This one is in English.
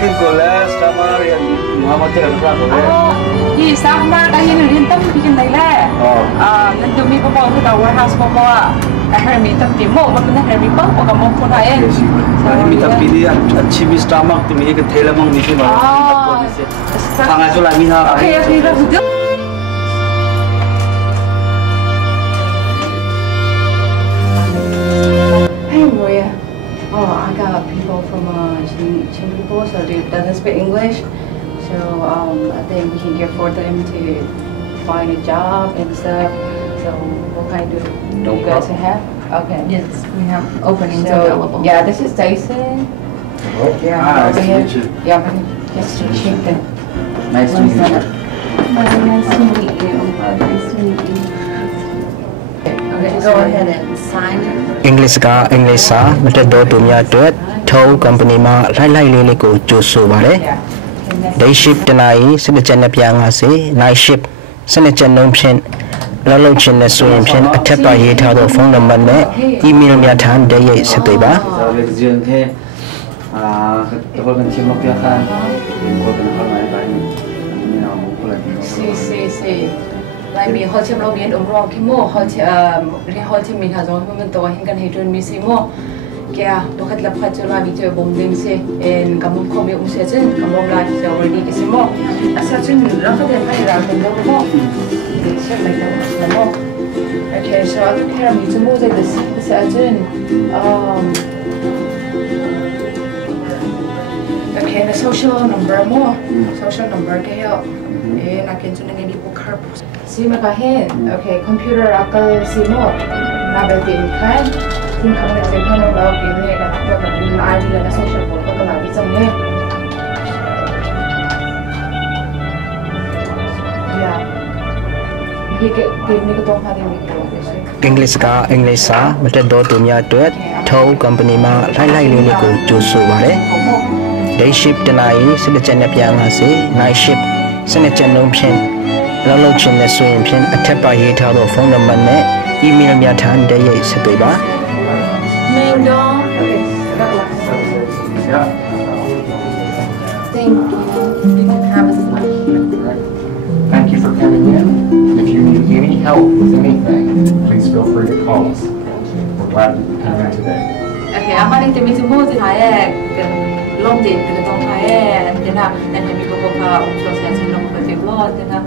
kan kolas sama Rian Muhammad kan berapa ya? Di sama kayak Rian tapi bikin lele. Nanti mi bawa ke warehouse bawa. Hermi tapi mau mana Hermi bang, bukan mau pun aja. Hermi tapi dia अच्छी stomach tu mi ke thela mang ni sih malah. Sangat tu lah mi ha. Okay, dah betul. Hey Maria. Oh, I got people from Chin people, so they doesn't speak English. So I think we can give for them to find a job and stuff. So what kind of do you guys have? Okay. Yes, we have openings So available. yeah, this is Jason. Yeah, Nice to over here. meet you. Yeah, just to check the. Nice to meet you. Nice to meet you. Nice to meet you. Okay, Go ahead and sign it. English က English စာမတက်တော့သူများအတွက်ထုံး company မှာလိုက်လေးလေးကိုကြိုဆိုပါတယ် Day shift တနာရီ17ချက်နဲ့ပြန်50 night shift 17ချက်နှုန်းဖြင့်လောက်လောက်ချင်းနဲ့ဆိုရင်ဖြင့်အထက်ပါရေးထားသောဖုန်းနံပါတ်နဲ့ email များထမ်းတဲ့ရေးဆက်သွယ်ပါ Saya kerja ke kalau kan cuma dia kan kalau kan kalau lain lain ini nama pula. Si. Lai mi hol chem lo bien umro ki mo hol che hol che mi ha zo men to hin kan hedron mi si mo kya to khat lap khat chola vi che bom ding se en kamum ko mi se chen kamum la se already ki si mo asa chen ra ka den hai ra kan lo mo che mai lo mo okay so I think here mi che mo de se chen okay the social number mo social number ke yo na ken chun ngi di bukhar si ma ka hen okay computer akal si mo na ba tin khan tin khang na se khan lo ke ne ka to ka ni ma id la social ko ka la bi chang ne ya hi ke ni ko tong ha de mi ko English က English စာမတက်တော့သူများအတွက်ထုံး company မှာလိုက်လေးလေးကိုကြိုဆိုပါတယ် Day shift တနာရီ17ချက်နဲ့ပြန်50 night shift 17ချက်နှုန်းဖြင့်လောက်လောက်ချင်းနဲ့ဆိုရင်ဖြင့်အထက်ပါရေးထားသောဖုန်းနံပါတ်နဲ့ email များထမ်းတဲ့ရေးဆက်သွယ်ပါ Main door Ya. Thank you. You can have a seat. Thank you for coming in. If you need any help with anything, please feel free to call us. We're glad you could come in today. okay ama ni te mi chu mo ti ha ye long din ke tong ha ye and then ha and have you go ka so se chen long ko fi lo then ha